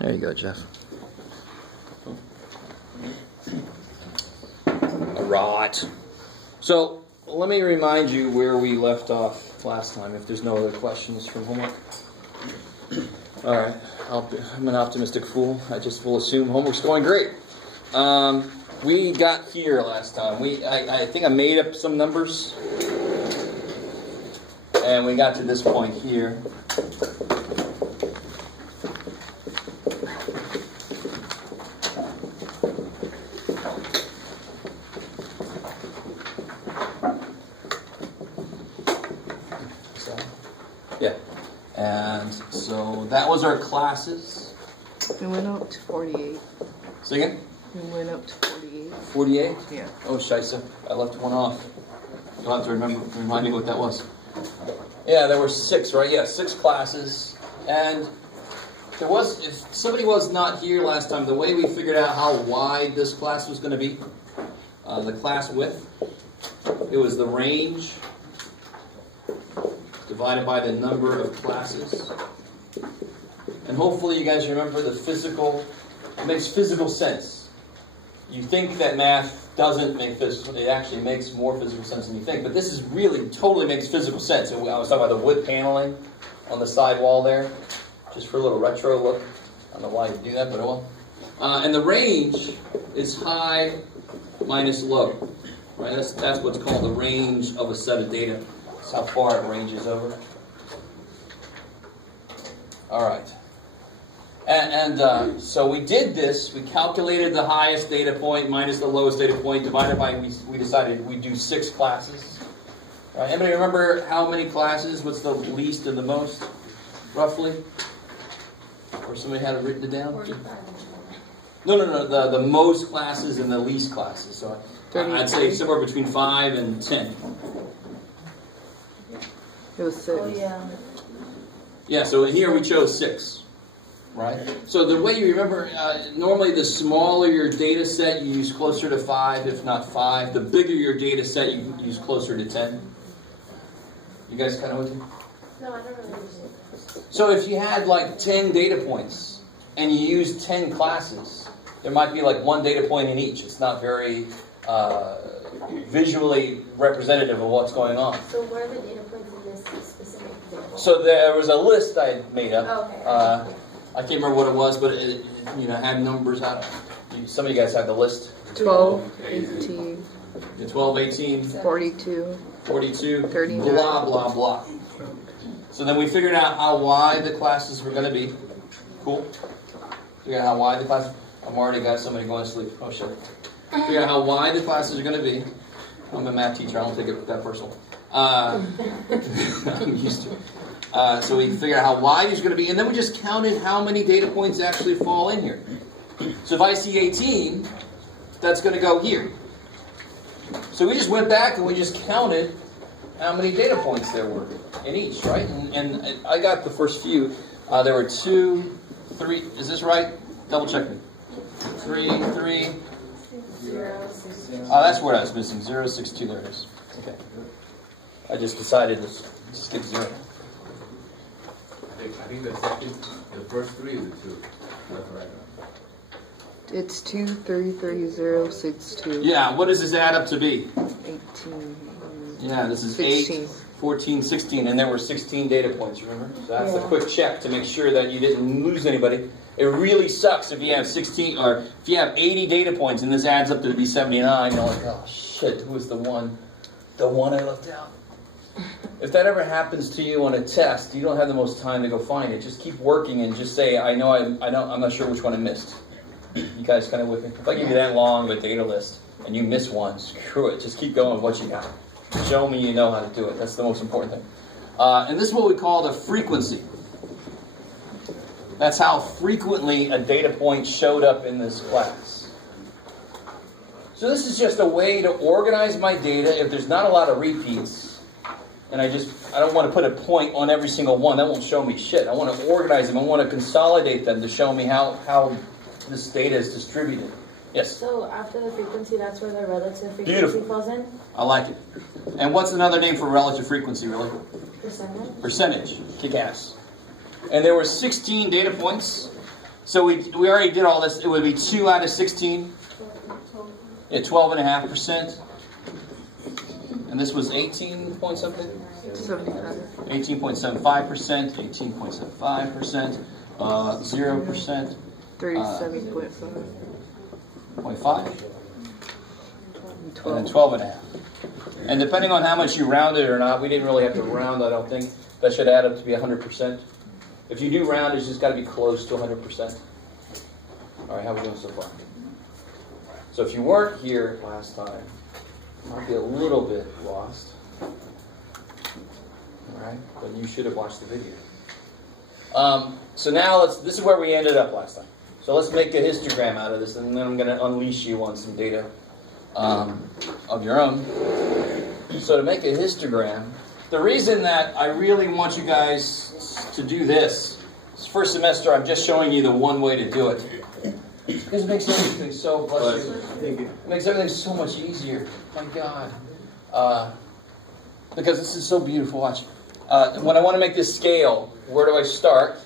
There you go, Jeff. All right. So let me remind you where we left off last time, if there's no other questions from homework. All right. I'm an optimistic fool. I just will assume homework's going great. We got here last time. I think I made up some numbers. And we got to this point here. Yeah. And so that was our classes. We went up to 48. Say again? We went up to 48. 48? Yeah. Oh, scheisse. I left one off. You'll have to remind me what that was. Yeah, there were 6, right? Yeah, 6 classes. And there was, if somebody was not here last time, the way we figured out how wide this class was going to be, the class width, it was the range divided by the number of classes. And hopefully you guys remember the physical, it makes physical sense. You think that math doesn't make physical, it actually makes more physical sense than you think. But this is really, totally makes physical sense. And I was talking about the wood paneling on the side wall there, just for a little retro look. I don't know why you do that, but oh well. And the range is high minus low. Right? That's what's called the range of a set of data. That's how far it ranges over. All right. And so we did this. We calculated the highest data point minus the lowest data point divided by, we decided we'd do 6 classes. Anybody remember how many classes? What's the least and the most, roughly? Or somebody had it written it down? 45. No. The most classes and the least classes. So I'd say somewhere between 5 and 10. It was 6. Oh, yeah. Yeah, so in here we chose 6. Right? So the way you remember, normally the smaller your data set, you use closer to 5, if not 5. The bigger your data set, you use closer to 10. You guys kind of with me? No, I don't really understand. So if you had like 10 data points and you used 10 classes, there might be like 1 data point in each. It's not very visually representative of what's going on. So where are the data points in this specific example? So there was a list I made up. Oh, okay. I can't remember what it was, but it had numbers on it. Some of you guys have the list. 12, 18, 12, 18, 42, 42, 39. blah, blah, blah. So then we figured out how wide the classes were going to be. Cool. Figured out how wide the classes. I've already got somebody going to sleep. Oh, shit. Figure out how wide the classes are going to be. I'm a math teacher. I don't take it that personal. I'm used to it. So we figured out how wide it's going to be, and then we just counted how many data points actually fall in here. So if I see 18, that's going to go here. So we just went back and we just counted how many data points there were in each, right? And I got the first few. There were 2, 3. Is this right? Double check me. 3, 3. 0, 6, 2. Oh, that's where I was missing. 0, 6, 2. There it is. Okay. I just decided to skip 0. I think the first 3 is the 2. That's right. It's 2, 3, 3, 0, 6, 2. Yeah, what does this add up to be? 18. Yeah, this is 16. 8, 14, 16, and there were 16 data points, remember? So that's a quick check to make sure that you didn't lose anybody. It really sucks if you have 16, or if you have 80 data points and this adds up to be 79, you're like, oh shit, who was the one I left out? If that ever happens to you on a test, you don't have the most time to go find it. Just keep working and just say, I'm not sure which one I missed. You guys kind of with me? If I give you that long of a data list and you miss one, screw it. Just keep going with what you got. Show me you know how to do it. That's the most important thing. And this is what we call the frequency. That's how frequently a data point showed up in this class. So this is just a way to organize my data if there's not a lot of repeats. And I don't want to put a point on every single one. That won't show me shit. I want to organize them. I want to consolidate them to show me how this data is distributed. Yes? So after the frequency, that's where the relative frequency falls in? I like it. And what's another name for relative frequency, really? Percentage? Percentage. Kick ass. And there were 16 data points. So we already did all this. It would be 2 out of 16. Yeah, 12.5%. And this was 18 point something? 18.75%, 18.75%, 0%. 37.5. 0.5. And then 12.5. And depending on how much you rounded or not, we didn't really have to round, I don't think. That should add up to be 100%. If you do round, it's just got to be close to 100%. All right, how are we doing so far? So if you weren't here last time, you might be a little bit lost. All right, but you should have watched the video. So now this is where we ended up last time. So let's make a histogram out of this, and then I'm going to unleash you on some data of your own. So to make a histogram, the reason that I really want you guys to do this is first semester I'm just showing you the one way to do it. Because it makes everything so it makes everything so much easier. My God. Because this is so beautiful. Watch. When I want to make this scale, where do I start?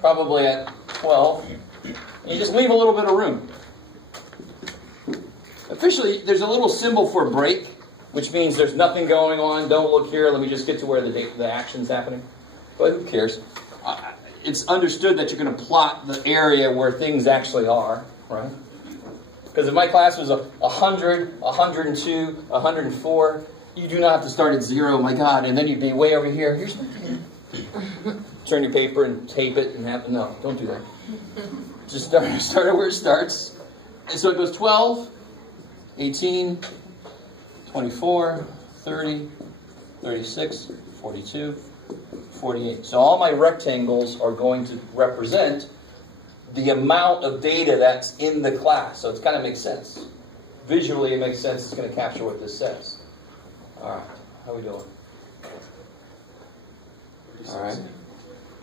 Probably at 12. And you just leave a little bit of room. Officially, there's a little symbol for break, which means there's nothing going on. Don't look here. Let me just get to where the action's happening. But who cares? It's understood that you're going to plot the area where things actually are, right? Because if my class was 100, 102, 104, you do not have to start at 0, my God, and then you'd be way over here. Here's my data. Turn your paper and tape it and have... No, don't do that. Just start at where it starts. And so it goes 12, 18, 24, 30, 36, 42, 48. So all my rectangles are going to represent the amount of data that's in the class. So it kind of makes sense. Visually, it makes sense. It's going to capture what this says. All right. How are we doing? All right.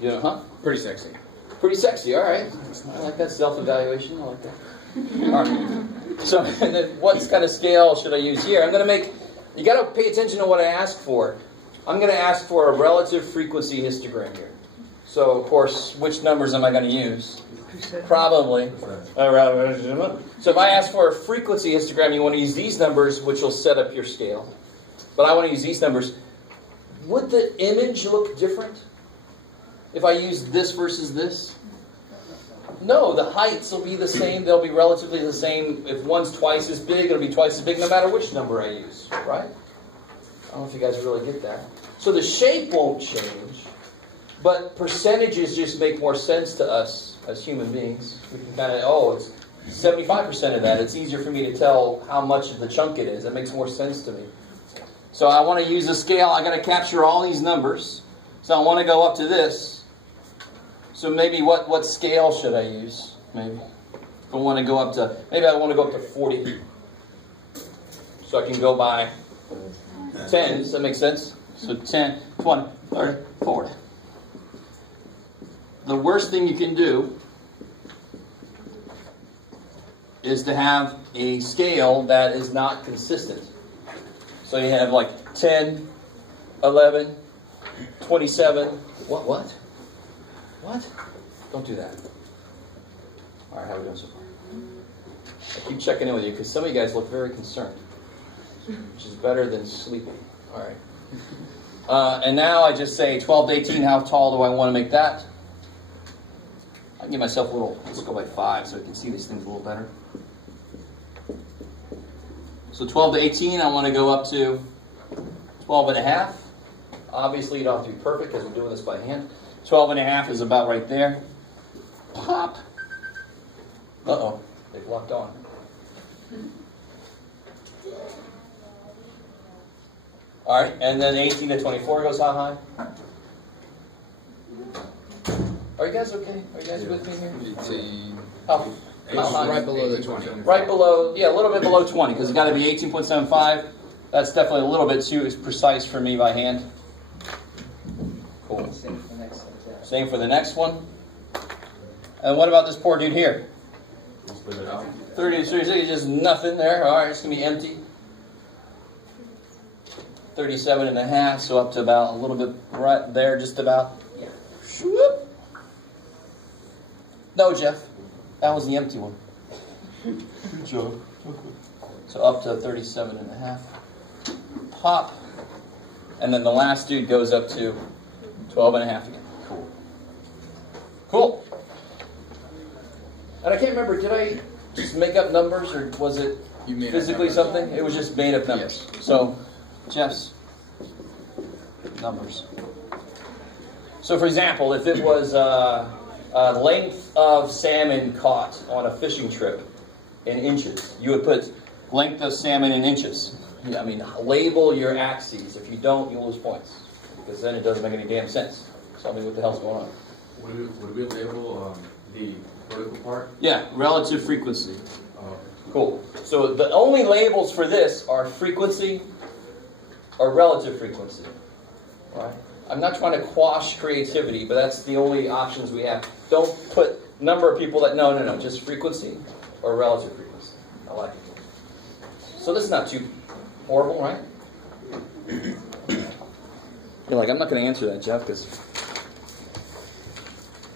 You know, huh? Pretty sexy. Pretty sexy. All right. I like that self-evaluation. I like that. All right. So and then what kind of scale should I use here? I'm going to make... You got to pay attention to what I ask for. I'm going to ask for a relative frequency histogram here. So, of course, which numbers am I going to use? Probably. So if I ask for a frequency histogram, you want to use these numbers, which will set up your scale. But I want to use these numbers. Would the image look different if I use this versus this? No, the heights will be the same. They'll be relatively the same. If one's twice as big, it'll be twice as big no matter which number I use, right? I don't know if you guys really get that. So the shape won't change, but percentages just make more sense to us as human beings. We can kind of, oh, it's 75% of that. It's easier for me to tell how much of the chunk it is. That makes more sense to me. So I want to use a scale. I got to capture all these numbers. So I want to go up to this. So maybe what scale should I use? Maybe I want to go up to, maybe I want to go up to 40. So I can go by 10. Does that make sense? So 10, 20, 30, 40. The worst thing you can do is to have a scale that is not consistent. So you have like 10, 11, 27. What? Don't do that. All right, how are we doing so far? I keep checking in with you because some of you guys look very concerned, which is better than sleeping. All right. And now I just say 12 to 18. How tall do I want to make that? I can give myself a little, let's go by 5 so I can see these things a little better. So 12 to 18, I want to go up to 12 and a half. Obviously, you don't have to be perfect because we're doing this by hand. 12 and a half is about right there. Pop. Uh-oh, they've locked on. All right, and then 18 to 24 goes how high? Are you guys okay? Are you guys with me here? How high? Right below the 20. Right below, yeah, a little bit below 20, because it's got to be 18.75. That's definitely a little bit too precise for me by hand. Cool. Same for the next one. And what about this poor dude here? 30 to 36, just nothing there. All right, it's going to be empty. 37 and a half, so up to about a little bit right there, just about. Yeah. No, Jeff. That was the empty one. Good job. So up to 37 and a half. Pop. And then the last dude goes up to 12 and a half again. Cool. Cool. And I can't remember, did I just make up numbers or was it physically something? It was just made up numbers. Yes. So, Jeff's numbers. So for example, if it was length of salmon caught on a fishing trip in inches, you would put length of salmon in inches. I mean, label your axes. If you don't, you'll lose points. Because then it doesn't make any damn sense. Tell me what the hell's going on. Would we label the vertical part? Yeah, relative frequency. Cool. So the only labels for this are frequency or relative frequency. Right? I'm not trying to quash creativity, but that's the only options we have. Don't put number of people that, no, just frequency or relative frequency. I like it. So this is not too horrible, right? You're like, I'm not going to answer that, Jeff, because...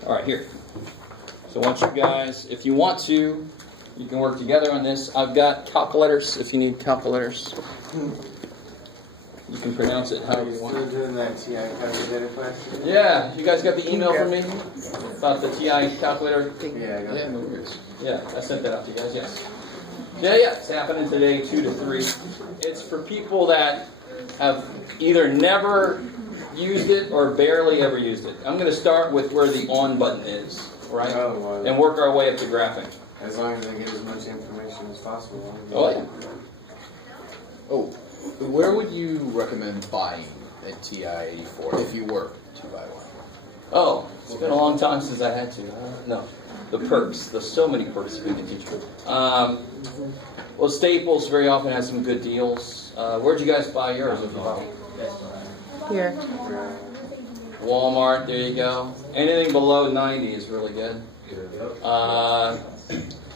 All right, here. So I want you guys, if you want to, you can work together on this. I've got calculators if you need calculators. You can pronounce it however you want. Still doing that TI calculator question? Yeah, you guys got the email from me about the TI calculator? Yeah, I got it. No worries. Yeah, I sent that out to you guys, yes. Yeah, it's happening today, 2 to 3. It's for people that have either never used it or barely ever used it. I'm going to start with where the on button is, right? And work our way up to graphing. As long as I get as much information as possible. Oh, yeah. Oh, where would you recommend buying a TI-84 if you were to buy one? Oh, it's been a long time since I had to. No. The perks. There's so many perks we can teach. Well, Staples very often has some good deals. Where'd you guys buy yours? If you bought it? Here. Walmart, there you go. Anything below 90 is really good.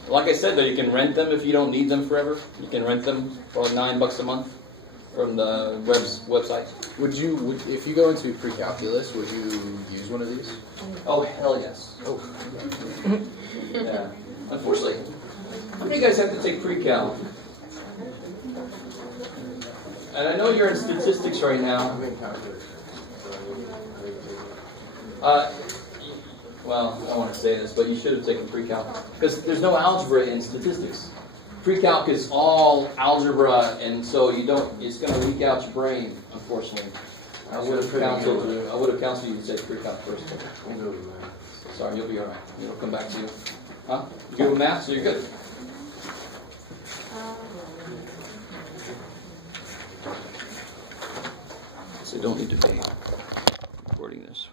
Like I said, though, you can rent them if you don't need them forever. You can rent them for like $9 a month from the website. Would you, if you go into pre-calculus, would you use one of these? Oh, hell yes. Oh. Yeah. Unfortunately, how many of you guys have to take pre-cal? And I know you're in statistics right now. Well, I don't want to say this, but you should have taken pre-calc. Because there's no algebra in statistics. Pre-calc is all algebra, and so you don't. It's going to leak out your brain, unfortunately. I would have counseled you to take pre-calc first. Sorry, you'll be all right. It'll come back to you. Huh? You good with math, so you're good. So you don't need to be recording this.